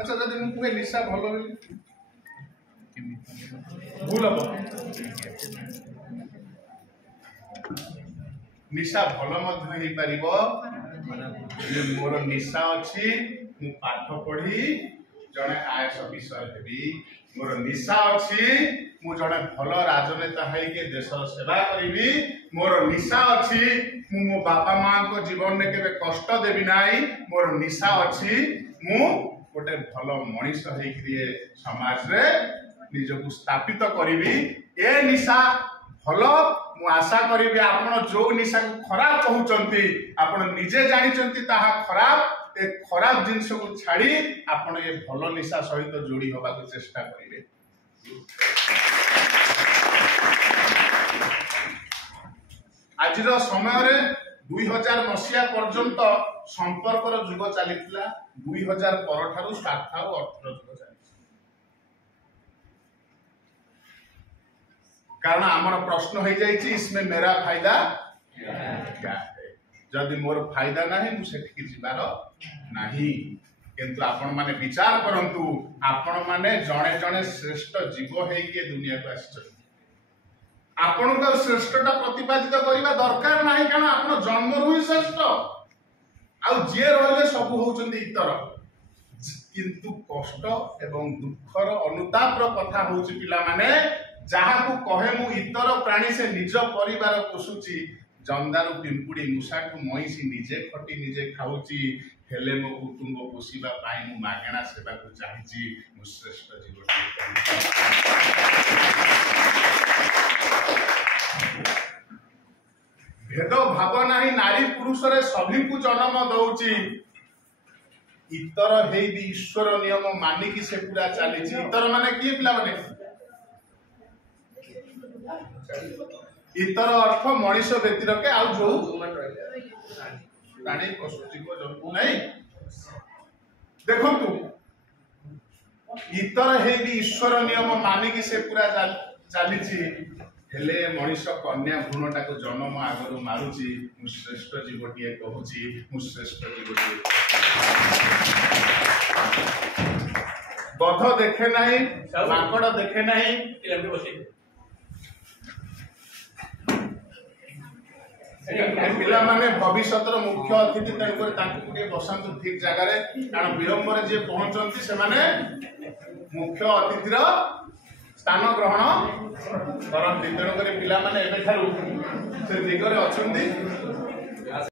अच्छा जब मुझे निशा भल भूल हम निशा भल मोर निशा अच्छी मु पाठ पढ़ी जड़े आईएएस अफिसर हेबी मोर निशा अच्छी मु जड़े भल राजनेता होके देशर सेवा करी मोर निशा अच्छी मु मो बापा माँ को जीवन में केबे कष्ट देबी नाई मोर निशा अच्छी मु गोटे भल मनीष होकरी समाज रे निजको स्थापित करी ए निशा भल मु आशा करी आपण जो निशा को खराब कहउचंती आपण निजे जानिचंती ताहा खराब ए खराब जिनस को छाड़ी आपण ये भल निशा सहित जोड़ी होबा को चेष्टा करिवे आजिर समय रे 2000 मसीहा पर्यंत संपर्कर जुग चलीथिला 2000 पर ठारू स्वार्थ और अर्थर जुग चली कारण आमर प्रश्न हो जाइए इसमें मेरा फायदा क्या है जदि मोर फायदा नहीं मुझे जीवार नहीं किंतु आपण माने विचार करंतु आपण माने जणे जणे श्रेष्ठ जीव होइके दुनिया को आछन आपण का श्रेष्ठता प्रतिपादित करबा दरकार नहीं कारण आपण जन्म रु श्रेष्ठ आ जे रहले सब होउचंदी इतर किंतु कष्ट एवं दुखर अनुतापर कथा होउची पिला माने जहाँ को कहे मु इतर प्राणी से निज परिवार पोषुची जंदारू पिंपुड़ी मूषाठू मईसी निजे खटी निजे खाऊची हेले मो कुटुंब पोषिबा पाई मु मागणा सेवा को चाहिची मु श्रेष्ठ जीवटी भेद भाव नाही नारी पुरुष रे सभी को जन्म दउची इतर हेई भी ईश्वर नियम मानी की से पूरा चलीची इतर माने की पिला माने इतर अर्थ मनीष व्यतिरके आ जो प्राणी पशु जीव जंतु नहीं देखो इतर हे भी ईश्वर नियम मानिकी से पूरा चली हेले मनीष कन्या भ्रूणटा को जन्म आगु मारुची मु श्रेष्ठ जीवटीए कहूची मु श्रेष्ठ जीवटीए गध देखे नहीं माकड़ देखे नहीं पिला माने भविष्यतर मुख्य अतिथि तेणुकर बसंत ठीक जगह कारण विलंबर जे पहुंचती से माने मुख्य अतिथि स्थान ग्रहण करती तेणुकर पिला माने से दिगरे अच्छा